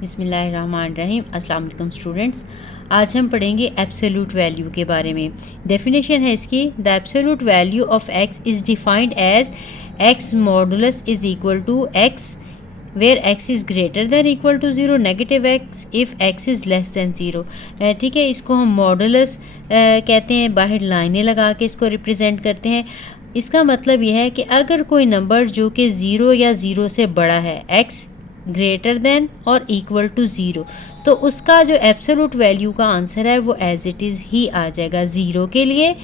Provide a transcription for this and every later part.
बिस्मिल्लाहिर्रहमानिर्रहीम। अस्सलाम वालेकुम स्टूडेंट्स। आज हम पढ़ेंगे एब्सोल्यूट वैल्यू के बारे में। डेफिनेशन है इसकी, the absolute value of x is defined as x modulus is equal to x where x is greater than equal to zero, negative x if x is less than zero. ठीक है, इसको हम modulus कहते हैं। बाहर लाइनें लगा के इसको रिप्रेजेंट करते हैं। इसका मतलब यह है कि अगर कोई नंबर जो कि ज़ीरो या ज़ीरो से बड़ा है, एक्स ग्रेटर देन और इक्वल टू ज़ीरो, तो उसका जो एब्सोल्यूट वैल्यू का आंसर है वो एज इट इज़ ही आ जाएगा ज़ीरो के लिए,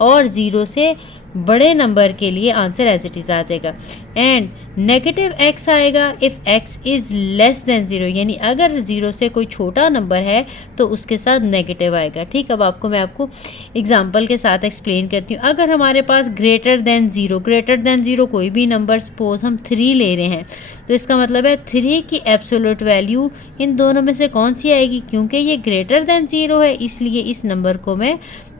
और ज़ीरो से बड़े नंबर के लिए आंसर एज इट इज़ आ जाएगा। एंड नेगेटिव एक्स आएगा if x is less than zero, यानी अगर ज़ीरो से कोई छोटा नंबर है तो उसके साथ नेगेटिव आएगा। ठीक, अब मैं आपको एग्जांपल के साथ एक्सप्लेन करती हूँ। अगर हमारे पास ग्रेटर देन ज़ीरो कोई भी नंबर, सपोज हम 3 ले रहे हैं, तो इसका मतलब है 3 की एब्सोल्यूट वैल्यू इन दोनों में से कौन सी आएगी? क्योंकि ये ग्रेटर देन ज़ीरो है, इसलिए इस नंबर को मैं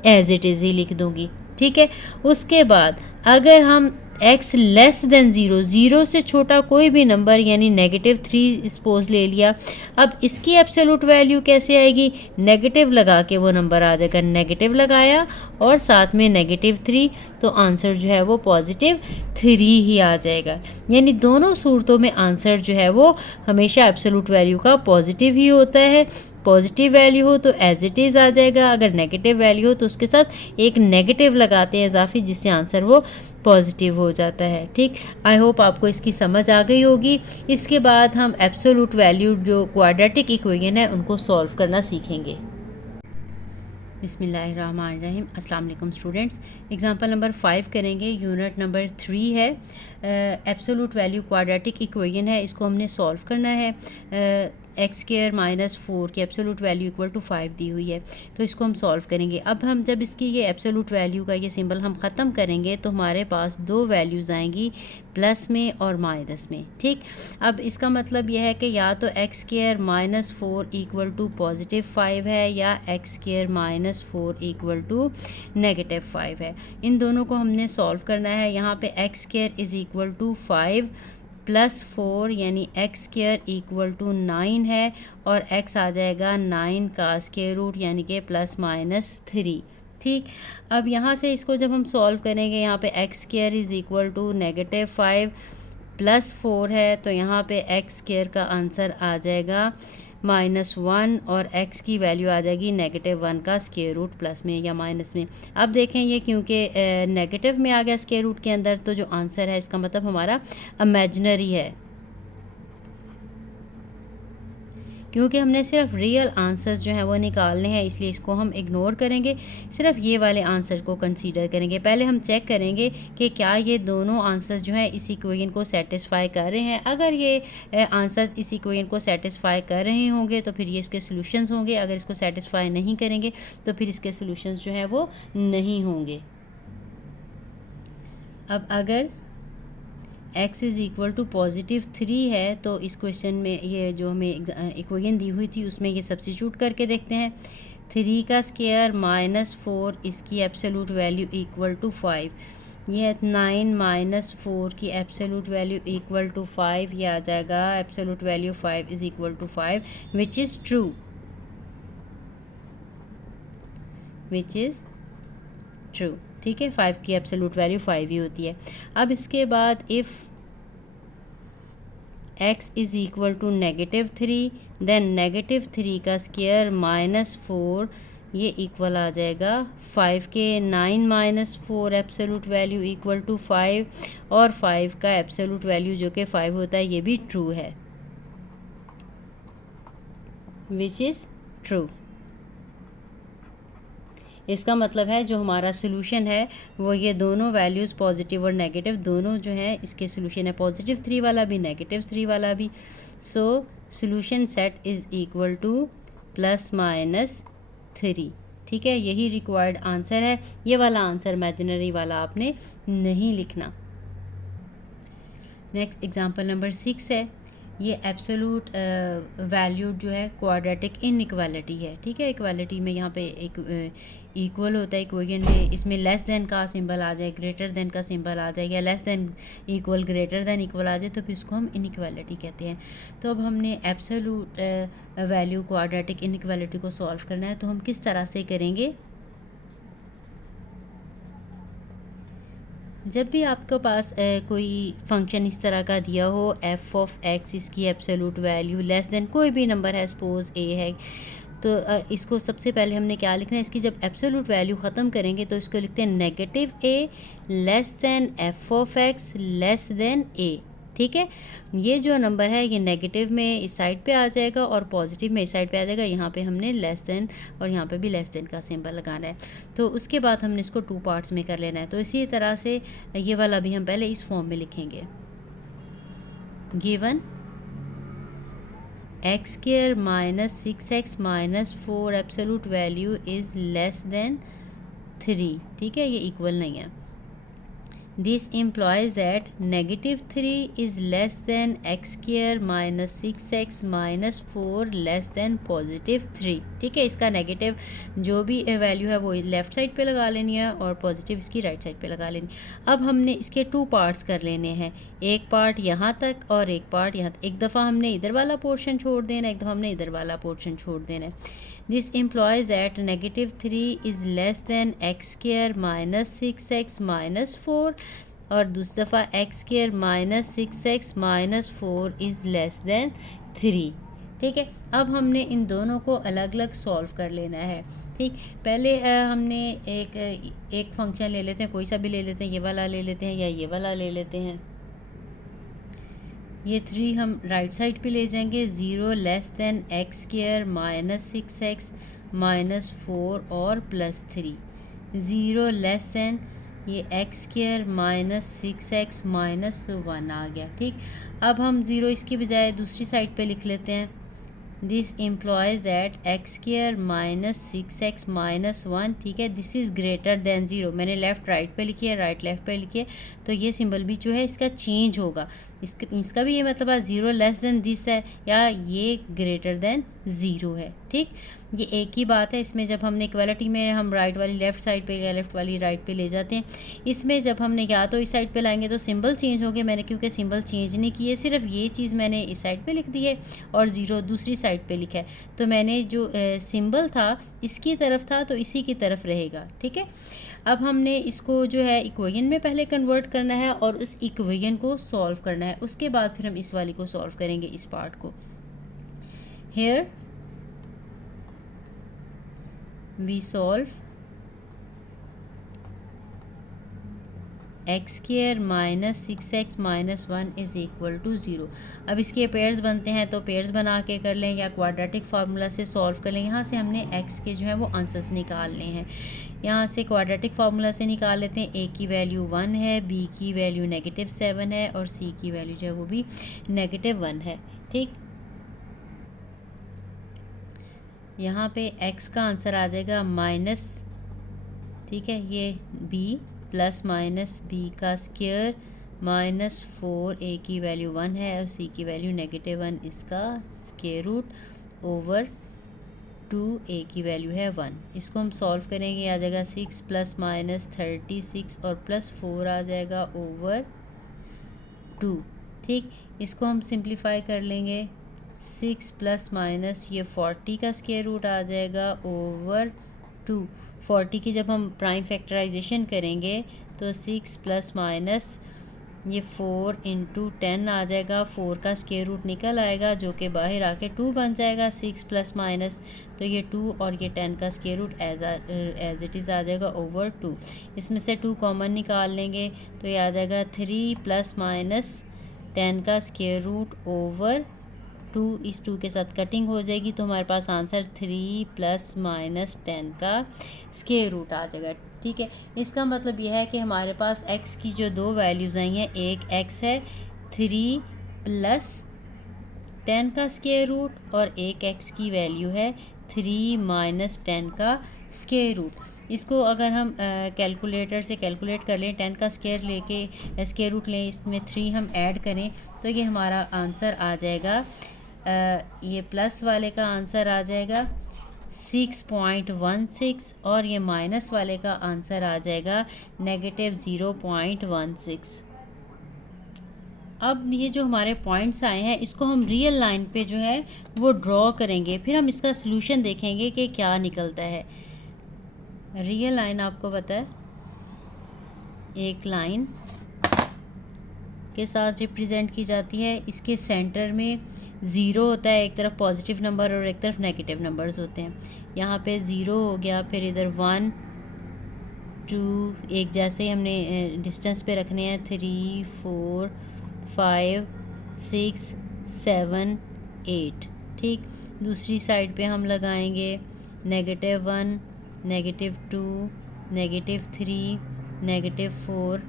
एज इट इज़ ही लिख दूँगी। ठीक है, उसके बाद अगर हम x less than zero, zero से छोटा कोई भी नंबर यानी -3 सपोज ले लिया, अब इसकी एब्सोल्यूट वैल्यू कैसे आएगी? नेगेटिव लगा के वो नंबर आ जाएगा। नेगेटिव लगाया और साथ में -3, तो आंसर जो है वो +3 ही आ जाएगा। यानी दोनों सूरतों में आंसर जो है वो हमेशा एब्सोल्यूट वैल्यू का पॉजिटिव ही होता है। पॉजिटिव वैल्यू हो तो एज इट इज़ आ जाएगा, अगर नेगेटिव वैल्यू हो तो उसके साथ एक नेगेटिव लगाते हैं इजाफी, जिससे आंसर वो पॉजिटिव हो जाता है। ठीक, आई होप आपको इसकी समझ आ गई होगी। इसके बाद हम एब्सोल्यूट वैल्यू जो क्वाड्रेटिक इक्वेशन है उनको सॉल्व करना सीखेंगे। बिस्मिल्लाहिर्रहमानिर्रहीम। अस्सलाम वालेकुम स्टूडेंट्स। एग्जांपल नंबर 5 करेंगे। यूनिट नंबर 3 है। एब्सोल्यूट वैल्यू क्वाड्रेटिक इक्वेशन है, इसको हमने सॉल्व करना है। x² - 4 की एब्सोल्यूट वैल्यू इक्वल टू 5 दी हुई है, तो इसको हम सॉल्व करेंगे। अब हम जब इसकी ये एब्सोल्यूट वैल्यू का ये सिंबल हम ख़त्म करेंगे तो हमारे पास दो वैल्यूज़ आएंगी, प्लस में और माइनस में। ठीक, अब इसका मतलब यह है कि या तो x² - 4 इक्वल टू +5 है, या x² - 4 इक्वल टू -5 है। इन दोनों को हमने सॉल्व करना है। यहाँ पे x² इज़ इक्वल टू 5 + 4 यानी x² इक्वल टू 9 है, और x आ जाएगा 9 का स्क्वायर रूट यानी कि ±3। ठीक, अब यहाँ से इसको जब हम सॉल्व करेंगे, यहाँ पे x² इज़ इक्वल टू -5 + 4 है, तो यहाँ पे x² का आंसर आ जाएगा -1, और x की वैल्यू आ जाएगी -1 का स्क्वायर रूट, प्लस में या माइनस में। अब देखें, ये क्योंकि नेगेटिव में आ गया स्क्वायर रूट के अंदर, तो जो आंसर है इसका मतलब हमारा इमेजिनरी है, क्योंकि हमने सिर्फ रियल आंसर्स जो हैं वो निकालने हैं, इसलिए इसको हम इग्नोर करेंगे। सिर्फ ये वाले आंसर को कंसीडर करेंगे। पहले हम चेक करेंगे कि क्या ये दोनों आंसर्स जो हैं इस इक्वेशन को सेटिस्फाई कर रहे हैं। अगर ये आंसर्स इस इक्वेशन को सेटिस्फाई कर रहे होंगे तो फिर ये इसके सॉल्यूशंस होंगे। अगर इसको सेटिस्फाई नहीं करेंगे तो फिर इसके सॉल्यूशंस जो हैं वो नहीं होंगे। अब अगर x इज़ इक्वल टू +3 है, तो इस क्वेश्चन में ये जो हमें इक्वेशन दी हुई थी उसमें ये सब्स्टिट्यूट करके देखते हैं। 3 का स्क्वायर -4, इसकी एब्सोल्यूट वैल्यू इक्वल टू 5। ये 9 - 4 की एब्सोल्यूट वैल्यू इक्वल टू 5, ये आ जाएगा absolute value 5 is equal to 5, which is true, which is true. ठीक है, 5 की एब्सोल्यूट वैल्यू 5 ही होती है। अब इसके बाद if x is equal to -3, then -3 का स्क्वायर -4, ये इक्वल आ जाएगा 5 के। 9 - 4 एब्सोल्यूट वैल्यू इक्वल टू 5, और 5 का एब्सोल्यूट वैल्यू जो कि 5 होता है ये भी ट्रू है, विच इज़ ट्रू। इसका मतलब है जो हमारा सोल्यूशन है वो ये दोनों वैल्यूज़ पॉजिटिव और नेगेटिव दोनों जो हैं इसके सोल्यूशन है, +3 वाला भी -3 वाला भी। So solution set is equal to ±3। ठीक है, यही रिक्वायर्ड आंसर है। ये वाला आंसर इमेजिनरी वाला आपने नहीं लिखना। नेक्स्ट एग्जांपल नंबर 6 है। ये एब्सोल्यूट वैल्यू जो है क्वाड्रेटिक इनइक्वालिटी है, ठीक है। इक्वालिटी में यहाँ पे एक इक्वल होता है इक्वेशन में, इसमें लेस देन का सिंबल आ जाए, ग्रेटर देन का सिंबल आ जाए, या less than equal greater than equal आ जाए तो फिर इसको हम इनइक्वालिटी कहते हैं। तो अब हमने एब्सोल्यूट वैल्यू क्वाड्रेटिक इनइक्वालिटी को सॉल्व करना है, तो हम किस तरह से करेंगे। जब भी आपके पास कोई फंक्शन इस तरह का दिया हो, एफ ऑफ एक्स, इसकी एब्सोल्यूट वैल्यू लेस देन कोई भी नंबर है, सपोज ए है, तो इसको सबसे पहले हमने क्या लिखना है, इसकी जब एब्सोल्यूट वैल्यू ख़त्म करेंगे तो इसको लिखते हैं negative a less than f of x less than a, ठीक है। ये जो नंबर है ये नेगेटिव में इस साइड पे आ जाएगा और पॉजिटिव में इस साइड पे आ जाएगा। यहाँ पे हमने लेस देन और यहाँ पे भी लेस देन का सिंबल लगाना है। तो उसके बाद हमने इसको 2 पार्ट्स में कर लेना है। तो इसी तरह से ये वाला भी हम पहले इस फॉर्म में लिखेंगे। Given x square minus 6x minus 4 absolute value is less than 3, ठीक है, ये इक्वल नहीं है। This implies that negative 3 is less than x square minus 6x minus 4 less than positive 3, ठीक है। इसका नेगेटिव जो भी वैल्यू है वो लेफ़्ट साइड पे लगा लेनी है और पॉजिटिव इसकी राइट साइड पे लगा लेनी। अब हमने इसके 2 पार्ट्स कर लेने हैं, एक पार्ट यहाँ तक और एक पार्ट यहाँ तक। एक दफ़ा हमने इधर वाला पोर्शन छोड़ देना, एक दफ़ा हमने इधर वाला पोर्शन छोड़ देना है। This implies that negative 3 is less than x square minus 6x minus 4 और दूसरी दफ़ा x square minus 6x minus 4 is less than 3, ठीक है। अब हमने इन दोनों को अलग अलग सॉल्व कर लेना है, ठीक। पहले हमने एक फंक्शन ले लेते हैं, कोई सा भी ले लेते हैं, ये वाला ले लेते हैं या ये वाला ले लेते हैं। ये 3 हम राइट साइड पे ले जाएंगे, 0 less than x square minus 6x minus 4 और प्लस 3, 0 लेस देन ये x square minus 6x minus 1 आ गया, ठीक। अब हम 0 इसकी बजाय दूसरी साइड पे लिख लेते हैं। This employees that x square minus 6x minus 1, ठीक है, दिस इज़ ग्रेटर देन 0। मैंने लेफ़्ट राइट पे लिखी है, राइट लेफ़्ट पे लिखी है, तो ये सिंबल भी जो है इसका चेंज होगा। इसका भी ये मतलब है 0 लेस देन दिस है या ये ग्रेटर देन 0 है, ठीक। ये एक ही बात है। इसमें जब हमने इक्वालिटी में हम राइट वाली लेफ़्ट साइड पे या लेफ़्ट वाली राइट पे ले जाते हैं, इसमें जब हमने या तो इस साइड पे लाएंगे तो सिंबल चेंज हो गया। मैंने क्योंकि सिंबल चेंज नहीं किए, सिर्फ ये चीज़ मैंने इस साइड पे लिख दी है और 0 दूसरी साइड पे लिखा है, तो मैंने जो सिंबल था इसकी तरफ था तो इसी की तरफ रहेगा, ठीक है। अब हमने इसको जो है इक्वेशन में पहले कन्वर्ट करना है और उस इक्वेशन को सॉल्व करना है, उसके बाद फिर हम इस वाली को सॉल्व करेंगे, इस पार्ट को। Here we solve x square minus 6x minus 1 is equal to 0। अब इसके पेयर्स बनते हैं तो पेयर्स बना के कर लें या क्वाड्रेटिक फार्मूला से सॉल्व कर लें। यहाँ से हमने x के जो है वो आंसर्स निकालने हैं। यहाँ से क्वाड्रेटिक फार्मूला से निकाल लेते हैं। a की वैल्यू 1 है, b की वैल्यू -7 है और c की वैल्यू जो है वो भी -1 है, ठीक। यहाँ पे x का आंसर आ जाएगा माइनस, ठीक है, ये b प्लस माइनस b का स्क्वायर माइनस 4, a की वैल्यू 1 है और c की वैल्यू -1, इसका स्क्वायर रूट ओवर 2, a की वैल्यू है 1। इसको हम सॉल्व करेंगे, आ जाएगा 6 प्लस माइनस 36 और प्लस 4 आ जाएगा ओवर 2, ठीक। इसको हम सिंप्लीफाई कर लेंगे, 6 प्लस माइनस ये 40 का स्क्वायर रूट आ जाएगा ओवर 2। 40 की जब हम प्राइम फैक्टराइजेशन करेंगे तो 6 प्लस माइनस ये 4 इंटू 10 आ जाएगा, 4 का स्क्वायर रूट निकल आएगा जो कि बाहर आके 2 बन जाएगा। 6 प्लस माइनस तो ये 2 और ये 10 का square root as it is आ जाएगा ओवर 2। इसमें से 2 कॉमन निकाल लेंगे तो ये आ जाएगा 3 प्लस माइनस 10 का स्क्वायर रूट ओवर 2। इस 2 के साथ कटिंग हो जाएगी तो हमारे पास आंसर 3 प्लस माइनस 10 का स्क्वायर रूट आ जाएगा, ठीक है। इसका मतलब यह है कि हमारे पास x की जो 2 वैल्यूज़ आई हैं, एक x है 3 प्लस 10 का स्क्वायर रूट और एक x की वैल्यू है 3 माइनस 10 का स्क्वायर रूट। इसको अगर हम कैलकुलेटर से कैलकुलेट कर लें, 10 का स्क्वायर लेके स्क्वायर रूट लें, इसमें 3 हम ऐड करें तो ये हमारा आंसर आ जाएगा, ये प्लस वाले का आंसर आ जाएगा 6.16 और ये माइनस वाले का आंसर आ जाएगा -0.16। अब ये जो हमारे पॉइंट्स आए हैं इसको हम रियल लाइन पे जो है वो ड्रॉ करेंगे, फिर हम इसका सलूशन देखेंगे कि क्या निकलता है। रियल लाइन आपको पता है एक लाइन के साथ रिप्रेजेंट की जाती है, इसके सेंटर में ज़ीरो होता है, एक तरफ पॉजिटिव नंबर और एक तरफ नेगेटिव नंबर्स होते हैं। यहाँ पे ज़ीरो हो गया, फिर इधर 1 2 एक जैसे ही हमने डिस्टेंस पे रखने हैं, 3 4 5 6 7 8। ठीक, दूसरी साइड पे हम लगाएंगे -1 -2 -3 -4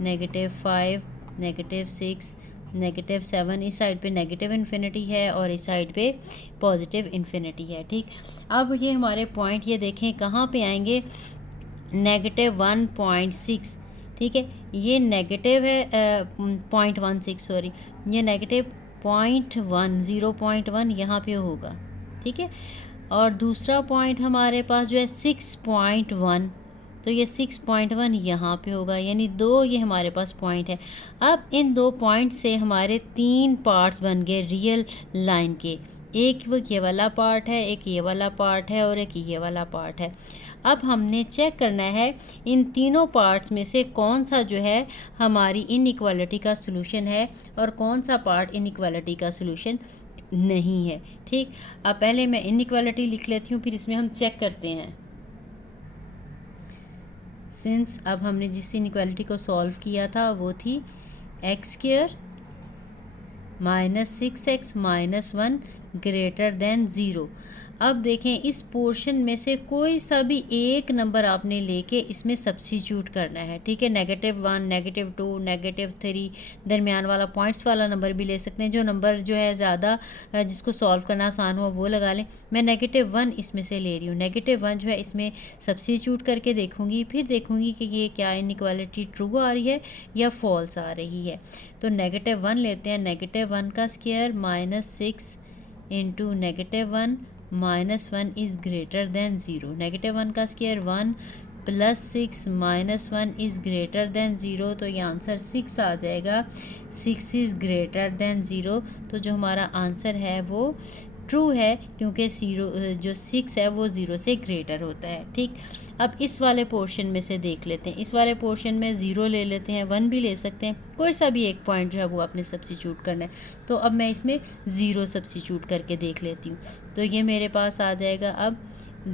-5 -6 -7। इस साइड पे नेगेटिव इन्फिनिटी है और इस साइड पे पॉजिटिव इन्फिनिटी है। ठीक, अब ये हमारे पॉइंट ये देखें कहाँ पे आएंगे, -1.6। ठीक है, ये नेगेटिव है 0.16 सॉरी, ये -0.1 यहाँ पे होगा। ठीक है, और दूसरा पॉइंट हमारे पास जो है 6.1, तो ये 6.1 यहाँ पे होगा, यानी 2 ये हमारे पास पॉइंट है। अब इन 2 पॉइंट से हमारे 3 पार्ट्स बन गए रियल लाइन के, एक वो ये वाला पार्ट है, एक ये वाला पार्ट है और एक ये वाला पार्ट है। अब हमने चेक करना है इन तीनों पार्ट्स में से कौन सा जो है हमारी इनइक्वालिटी का सलूशन है और कौन सा पार्ट इनइक्वालिटी का सलूशन नहीं है। ठीक, अब पहले मैं इनइक्वालिटी लिख लेती हूँ, फिर इसमें हम चेक करते हैं। सिंस अब हमने जिस इनइक्वालिटी को सॉल्व किया था वो थी x² -6x -1 ग्रेटर देन 0। अब देखें इस पोर्शन में से कोई सा भी एक नंबर आपने लेके इसमें सब्स्टिट्यूट करना है। ठीक है, -1 -2 -3, दरमियान वाला पॉइंट्स वाला नंबर भी ले सकते हैं, जो नंबर जो है ज़्यादा जिसको सॉल्व करना आसान हो वो लगा लें। मैं -1 इसमें से ले रही हूँ, -1 जो है इसमें सब्स्टिट्यूट करके देखूँगी, फिर देखूँगी कि ये क्या इनइक्वालिटी ट्रू आ रही है या फॉल्स आ रही है। तो -1 लेते हैं, -1 का square -6 into -1 -1 is greater than 0। -1 का स्क्वायर 1 + 6 -1 इज़ ग्रेटर देन 0, तो ये आंसर 6 आ जाएगा। 6 इज़ ग्रेटर देन 0, तो जो हमारा आंसर है वो ट्रू है, क्योंकि 0 जो 6 है वो 0 से ग्रेटर होता है। ठीक, अब इस वाले पोर्शन में से देख लेते हैं, इस वाले पोर्शन में 0 ले लेते हैं, 1 भी ले सकते हैं, कोई सा भी एक पॉइंट जो है वो आपने सब्स्टिट्यूट करना है। तो अब मैं इसमें 0 सब्स्टिट्यूट करके देख लेती हूँ, तो ये मेरे पास आ जाएगा अब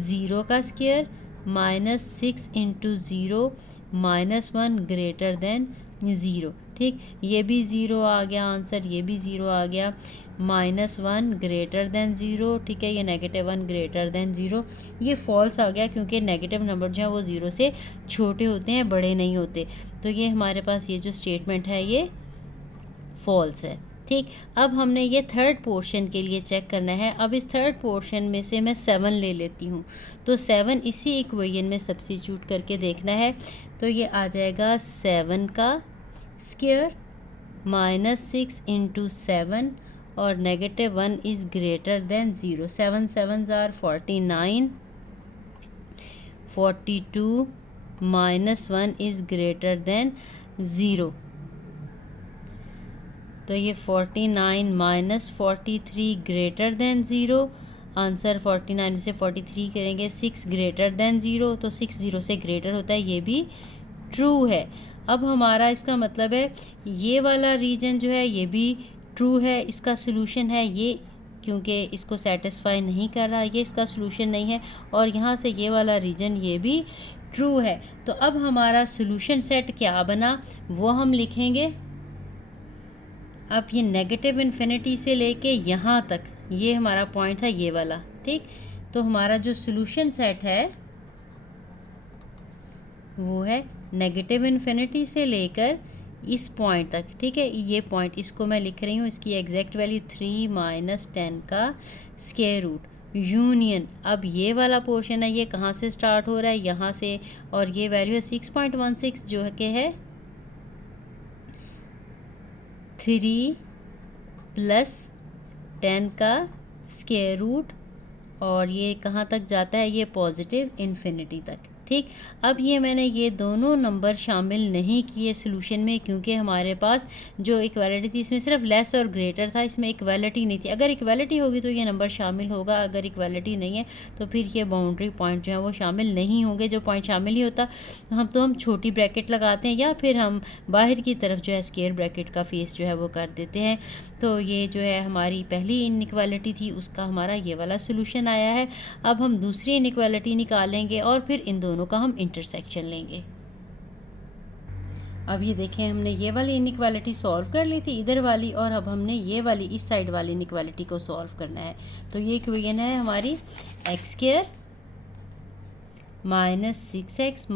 0 का स्क्वायर -6 इंटू 0 -1 ग्रेटर देन 0। ठीक, ये भी 0 आ गया आंसर, ये भी 0 आ गया। -1 ग्रेटर देन 0, ठीक है, ये -1 ग्रेटर देन 0, ये फॉल्स आ गया क्योंकि नेगेटिव नंबर जो है वो 0 से छोटे होते हैं, बड़े नहीं होते। तो ये हमारे पास ये जो स्टेटमेंट है ये फॉल्स है। ठीक, अब हमने ये थर्ड पोर्शन के लिए चेक करना है। अब इस थर्ड पोर्शन में से मैं 7 ले लेती हूँ, तो 7 इसी इक्वेशन में सब्स्टिट्यूट करके देखना है। तो ये आ जाएगा 7 का स्क्वायर -6 इंटू 7 और -1 इज़ ग्रेटर देन 0। 7 7 ज़ार 49, 42 -1 इज़ ग्रेटर देन 0। तो ये 49 - 43 ग्रेटर देन 0। आंसर 49 में से 43 करेंगे, 6 ग्रेटर देन 0, तो 6 0 से ग्रेटर होता है, ये भी ट्रू है। अब हमारा इसका मतलब है ये वाला रीजन जो है ये भी ट्रू है, इसका सलूशन है ये, क्योंकि इसको सेटिस्फाई नहीं कर रहा, ये इसका सलूशन नहीं है। और यहाँ से ये वाला रीजन ये भी ट्रू है। तो अब हमारा सलूशन सेट क्या बना वो हम लिखेंगे। अब ये नेगेटिव इन्फिनिटी से लेके यहाँ तक ये हमारा पॉइंट है ये वाला। ठीक, तो हमारा जो सलूशन सेट है वो है नेगेटिव इन्फिनिटी से लेकर इस पॉइंट तक। ठीक है, ये पॉइंट इसको मैं लिख रही हूँ, इसकी एग्जैक्ट वैल्यू 3 - 10 का स्क्वायर रूट। यूनियन। अब ये वाला पोर्शन है ये कहाँ से स्टार्ट हो रहा है, यहाँ से, और ये वैल्यू है 6.16 जो है कि है 3 + 10 का स्क्वायर रूट, और ये कहाँ तक जाता है, ये पॉजिटिव इन्फिनिटी तक। ठीक, अब ये मैंने ये दोनों नंबर शामिल नहीं किए सोल्यूशन में, क्योंकि हमारे पास जो इक्वालिटी थी इसमें सिर्फ लेस और ग्रेटर था, इसमें इक्वालिटी नहीं थी। अगर इक्वालिटी होगी तो ये नंबर शामिल होगा, अगर इक्वालिटी नहीं है तो फिर ये बाउंड्री पॉइंट जो है वो शामिल नहीं होंगे। जो पॉइंट शामिल ही होता हम छोटी ब्रैकेट लगाते हैं, या फिर हम बाहर की तरफ जो है स्क्वायर ब्रैकेट का फेस जो है वो कर देते हैं। तो ये जो है हमारी पहली इनइक्वालिटी थी, उसका हमारा ये वाला सोल्यूशन आया है। अब हम दूसरी इनइक्वालिटी निकालेंगे और फिर इन दोनों का हम इंटरसेक्शन लेंगे। अब ये देखें, हमने ये वाली इनइक्वालिटी सॉल्व कर ली थी इधर वाली, और अब हमने ये वाली इस साइड वाली इनइक्वालिटी को सॉल्व करना है। तो ये इक्वेशन है हमारी x² - 6x -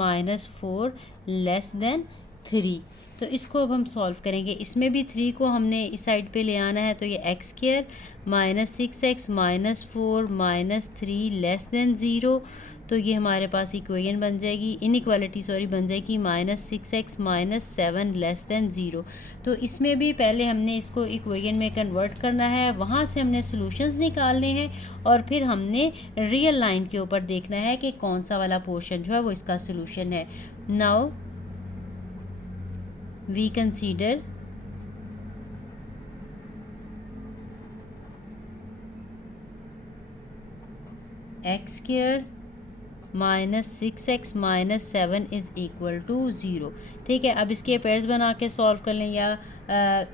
4 < 3। तो इसको अब हम सॉल्व करेंगे। इसमें भी 3 को हमने इस साइड पे ले आना है, तो ये x² - 6x - 4 - 3 < 0। तो ये हमारे पास इक्वेशन बन जाएगी, इनइक्वालिटी बन जाएगी -6x - 7 < 0। तो इसमें भी पहले हमने इसको इक्वेशन में कन्वर्ट करना है, वहाँ से हमने सॉल्यूशंस निकालने हैं, और फिर हमने रियल लाइन के ऊपर देखना है कि कौन सा वाला पोर्शन जो है वो इसका सॉल्यूशन है। Now we consider x² - 6x - 7 = 0। ठीक है, अब इसके पेयर्स बना के सॉल्व कर लें, या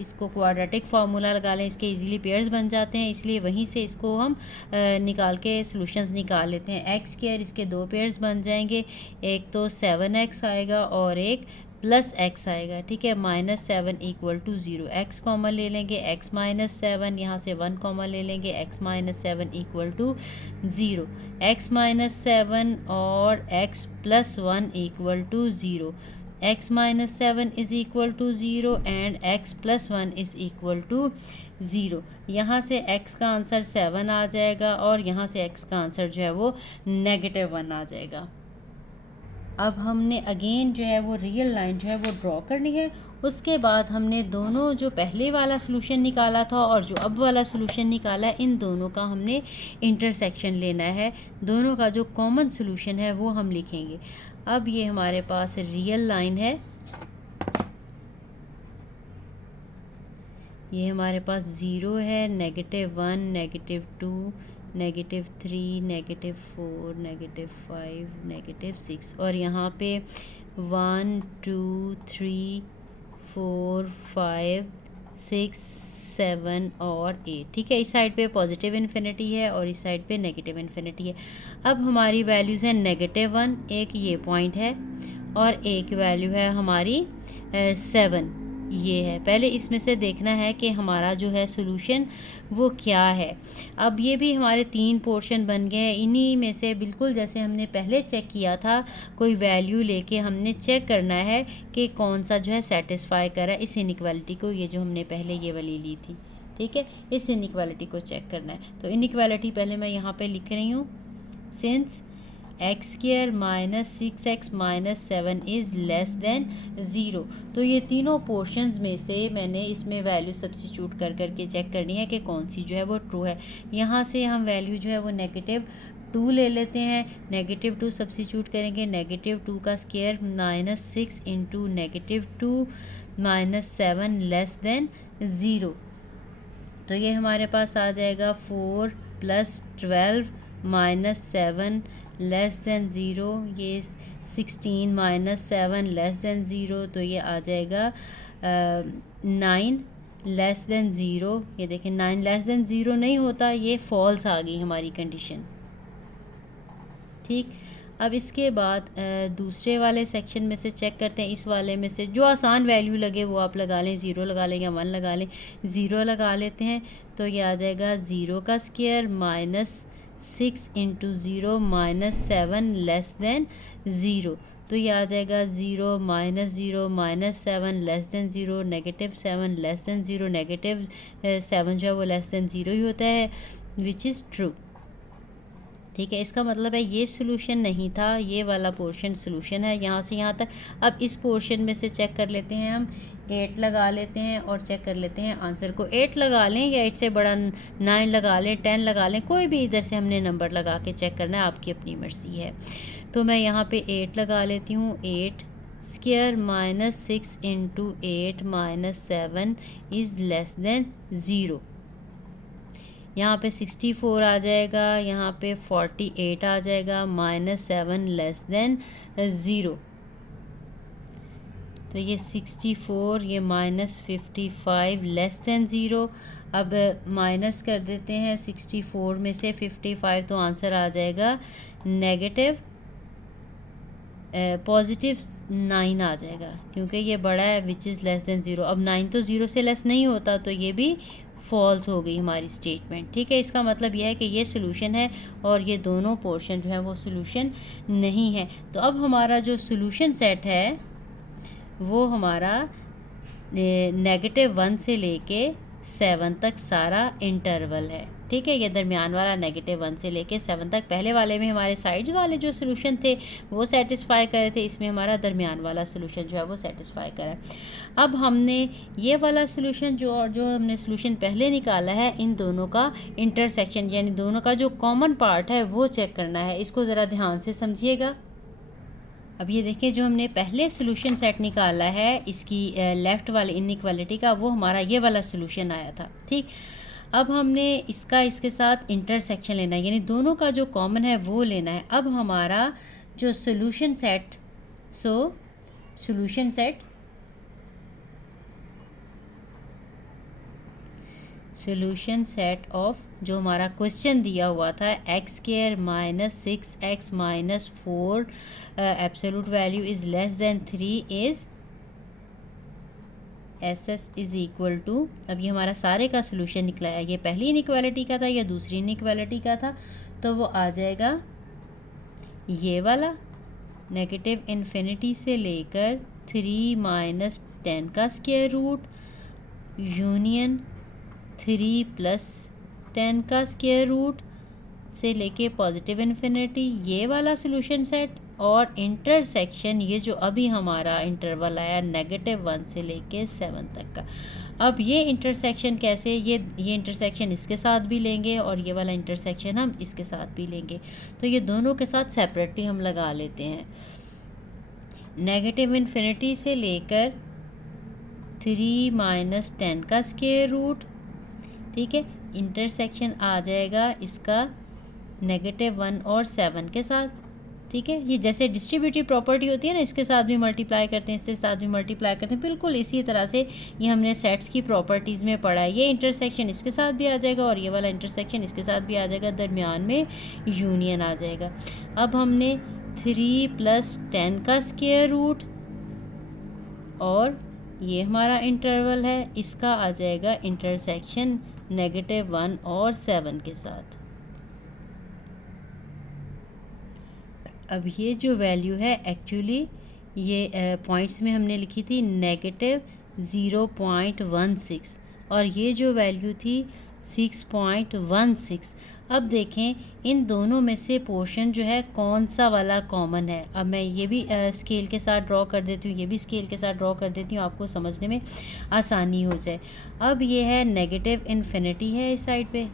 इसको क्वाड्रेटिक फार्मूला लगा लें, इसके इजीली पेयर्स बन जाते हैं, इसलिए वहीं से इसको हम निकाल के सॉल्यूशंस निकाल लेते हैं। x² इसके दो पेयर्स बन जाएंगे, एक तो 7x आएगा और एक +x आएगा। ठीक है, -7 = 0। x कॉमन ले लेंगे, x - 7, यहाँ से 1 कॉमन ले लेंगे, x - 7 = 0। x - 7 और x + 1 = 0। x - 7 = 0 and x + 1 = 0। यहाँ से x का आंसर 7 आ जाएगा, और यहाँ से x का आंसर जो है वो -1 आ जाएगा। अब हमने अगेन जो है वो रियल लाइन जो है वो ड्रॉ करनी है। उसके बाद हमने दोनों जो पहले वाला सॉल्यूशन निकाला था और जो अब वाला सॉल्यूशन निकाला है, इन दोनों का हमने इंटरसेक्शन लेना है। दोनों का जो कॉमन सॉल्यूशन है वो हम लिखेंगे। अब ये हमारे पास रियल लाइन है, ये हमारे पास 0 है, -1, -2, -3, -4, -5, -6, और यहाँ पे 1 2 3 4 5 6 7 और 8। ठीक है, इस साइड पे पॉजिटिव इन्फिनिटी है और इस साइड पे नेगेटिव इन्फिनिटी है। अब हमारी वैल्यूज़ हैं -1, एक ये पॉइंट है, और एक वैल्यू है हमारी 7, ये है। पहले इसमें से देखना है कि हमारा जो है सॉल्यूशन वो क्या है। अब ये भी हमारे 3 पोर्शन बन गए हैं, इन्हीं में से बिल्कुल जैसे हमने पहले चेक किया था, कोई वैल्यू लेके हमने चेक करना है कि कौन सा जो है सेटिस्फाई कर रहा है इस इनइक्वालिटी को, ये जो हमने पहले ये वाली ली थी। ठीक है, इस इनइक्वालिटी को चेक करना है। तो इनइक्वालिटी पहले मैं यहाँ पे लिख रही हूँ, सिंस x² - 6x - 7 < 0। तो ये तीनों पोर्शंस में से मैंने इसमें वैल्यू सब्स्टिट्यूट कर करके चेक करनी है कि कौन सी जो है वो ट्रू है। यहाँ से हम वैल्यू जो है वो -2 ले लेते हैं, -2 सब्स्टिट्यूट करेंगे, -2 का स्क्वायर -6 × -2 -7 < 0। तो ये हमारे पास आ जाएगा 4 + 12 -7 < 0। ये 16 - 7 < 0। तो ये आ जाएगा 9 < 0। ये देखें 9 < 0 नहीं होता, ये फॉल्स आ गई हमारी कंडीशन। ठीक, अब इसके बाद दूसरे वाले सेक्शन में से चेक करते हैं। इस वाले में से जो आसान वैल्यू लगे वो आप लगा लें, 0 लगा लें या 1 लगा लें। 0 लगा लेते हैं, तो ये आ जाएगा 0 का स्क्वायर -6 × 0 -7 < 0। तो ये आ जाएगा 0 -0 -7 < 0, -7 < 0, -7 जो है वो < 0 ही होता है, विच इज़ ट्रू। ठीक है, इसका मतलब है ये सोल्यूशन नहीं था, ये वाला पोर्शन सोल्यूशन है यहाँ से यहाँ तक। अब इस पोर्शन में से चेक कर लेते हैं हम, 8 लगा लेते हैं और चेक कर लेते हैं आंसर को। 8 लगा लें या 8 से बड़ा 9 लगा लें, 10 लगा लें, कोई भी इधर से हमने नंबर लगा के चेक करना है, आपकी अपनी मर्ज़ी है। तो मैं यहाँ पे 8 लगा लेती हूँ। 8 square minus 6 into 8 minus 7 is less then 0। यहाँ पे 64 आ जाएगा, यहाँ पे 48 आ जाएगा, -7 लेस देन 0। तो ये 64, ये -55 लेस देन 0। अब माइनस कर देते हैं 64 में से 55, तो आंसर आ जाएगा नेगेटिव पॉजिटिव 9 आ जाएगा, क्योंकि ये बड़ा है विच इज़ लेस देन 0। अब 9 तो 0 से लेस नहीं होता, तो ये भी फॉल्स हो गई हमारी स्टेटमेंट। ठीक है, इसका मतलब यह है कि ये सोल्यूशन है और ये दोनों पोर्शन जो है वो सोल्यूशन नहीं है। तो अब हमारा जो सोल्यूशन सेट है वो हमारा -1 से लेके 7 तक सारा इंटरवल है। ठीक है, ये दरमियान वाला -1 से लेके 7 तक। पहले वाले में हमारे साइड्स वाले जो सोल्यूशन थे वो सेटिस्फाई करे थे, इसमें हमारा दरमियान वाला सोल्यूशन जो है वो सेटिस्फाई करा। अब हमने ये वाला सोल्यूशन जो हमने सोल्यूशन पहले निकाला है, इन दोनों का इंटरसेक्शन यानी दोनों का जो कॉमन पार्ट है वो चेक करना है। इसको ज़रा ध्यान से समझिएगा। अब ये देखिए, जो हमने पहले सोल्यूशन सेट निकाला है इसकी लेफ़्ट वाली इनइक्वालिटी का, वो हमारा ये वाला सोल्यूशन आया था। ठीक, अब हमने इसका इसके साथ इंटरसेक्शन लेना है, यानी दोनों का जो कॉमन है वो लेना है। अब हमारा जो solution set solution set of जो हमारा क्वेश्चन दिया हुआ था x² - 6x - 4 absolute value is less than 3 is SS is equal to. अब ये हमारा सारे का सोल्यूशन निकला है। ये पहली इनइक्वालिटी का था या दूसरी इनइक्वालिटी का था, तो वो आ जाएगा ये वाला -∞ से लेकर 3 - 10 का स्क्वायर रूट यूनियन 3 + 10 का स्क्वायर रूट से लेके +∞, ये वाला सोल्यूशन सेट। और इंटरसेक्शन ये जो अभी हमारा इंटरवल आया -1 से लेके 7 तक का। अब ये इंटरसेक्शन कैसे, ये इंटरसेक्शन इसके साथ भी लेंगे और ये वाला इंटरसेक्शन हम इसके साथ भी लेंगे। तो ये दोनों के साथ सेपरेटली हम लगा लेते हैं। -∞ से लेकर 3 - 10 का स्क्वायर रूट। ठीक है, इंटरसेक्शन आ जाएगा इसका -1 और 7 के साथ। ठीक है, ये जैसे डिस्ट्रीब्यूटिव प्रॉपर्टी होती है ना, इसके साथ भी मल्टीप्लाई करते हैं, इसके साथ भी मल्टीप्लाई करते हैं, बिल्कुल इसी तरह से ये हमने सेट्स की प्रॉपर्टीज़ में पढ़ा है। ये इंटरसेक्शन इसके साथ भी आ जाएगा और ये वाला इंटरसेक्शन इसके साथ भी आ जाएगा, दरमियान में यूनियन आ जाएगा। अब हमने 3 + 10 का स्क्वायर रूट और ये हमारा इंटरवल है, इसका आ जाएगा इंटरसेक्शन -1 और 7 के साथ। अब ये जो वैल्यू है एक्चुअली ये पॉइंट्स में हमने लिखी थी -0.16 और ये जो वैल्यू थी 6.16। अब देखें इन दोनों में से पोर्शन जो है कौन सा वाला कॉमन है। अब मैं ये भी स्केल के साथ ड्रॉ कर देती हूँ, ये भी स्केल के साथ ड्रॉ कर देती हूँ, आपको समझने में आसानी हो जाए। अब ये है -∞ है इस साइड पे,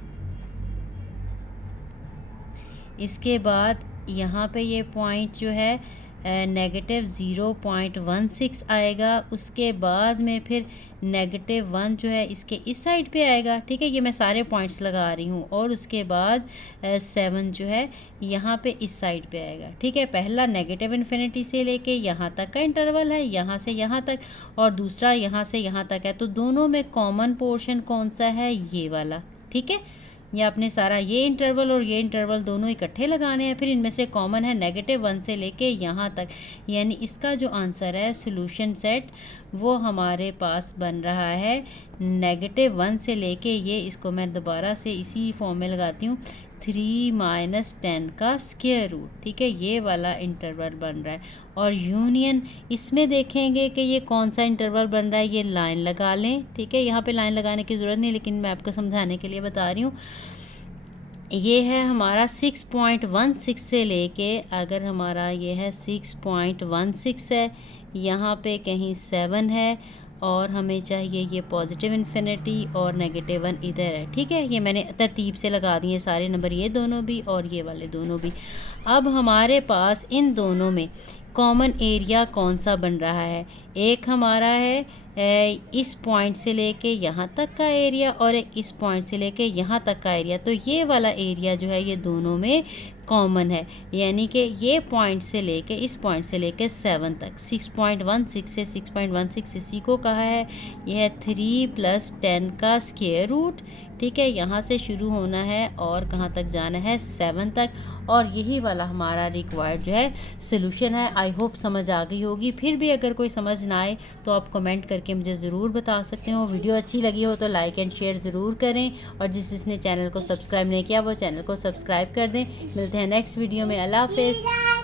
इसके बाद यहाँ पे ये पॉइंट जो है -0.16 आएगा। उसके बाद में फिर -1 जो है इसके इस साइड पे आएगा। ठीक है, ये मैं सारे पॉइंट्स लगा रही हूँ। और उसके बाद 7 जो है यहाँ पे इस साइड पे आएगा। ठीक है, पहला -∞ से लेके यहाँ तक का इंटरवल है, यहाँ से यहाँ तक, और दूसरा यहाँ से यहाँ तक है। तो दोनों में कॉमन पोर्शन कौन सा है, ये वाला। ठीक है, ये आपने सारा ये इंटरवल और ये इंटरवल दोनों इकट्ठे लगाने हैं, फिर इनमें से कॉमन है -1 से लेके यहाँ तक। यानी इसका जो आंसर है सोल्यूशन सेट वो हमारे पास बन रहा है -1 से लेके ये, इसको मैं दोबारा से इसी फॉर्म में लगाती हूँ, 3 - 10 का स्क्वायर रूट। ठीक है, ये वाला इंटरवल बन रहा है। और यूनियन इसमें देखेंगे कि ये कौन सा इंटरवल बन रहा है, ये लाइन लगा लें। ठीक है, यहाँ पे लाइन लगाने की ज़रूरत नहीं, लेकिन मैं आपको समझाने के लिए बता रही हूँ। ये है हमारा 6.16 से लेके, अगर हमारा ये है 6.16 है, यहाँ पे कहीं 7 है और हमें चाहिए ये पॉजिटिव इन्फिनिटी और -1 इधर है। ठीक है, ये मैंने तरतीब से लगा दिए सारे नंबर, ये दोनों भी और ये वाले दोनों भी। अब हमारे पास इन दोनों में कॉमन एरिया कौन सा बन रहा है? एक हमारा है इस पॉइंट से लेके यहाँ तक का एरिया और एक इस पॉइंट से लेके यहाँ तक का एरिया। तो ये वाला एरिया जो है ये दोनों में कॉमन है, यानी कि ये पॉइंट से लेके इस पॉइंट से लेके 7 तक 6.16 से 6.16 इसी को कहा है। यह है 3 + 10 का स्क्वायर रूट। ठीक है, यहाँ से शुरू होना है और कहाँ तक जाना है? 7 तक। और यही वाला हमारा रिक्वायर्ड जो है सोल्यूशन है। आई होप समझ आ गई होगी। फिर भी अगर कोई समझ ना आए तो आप कमेंट करके मुझे ज़रूर बता सकते हो। वीडियो अच्छी लगी हो तो लाइक एंड शेयर ज़रूर करें, और जिसने चैनल को सब्सक्राइब नहीं किया वो चैनल को सब्सक्राइब कर दें। मिलते हैं नेक्स्ट वीडियो में। अल्लाह हाफ़िज़।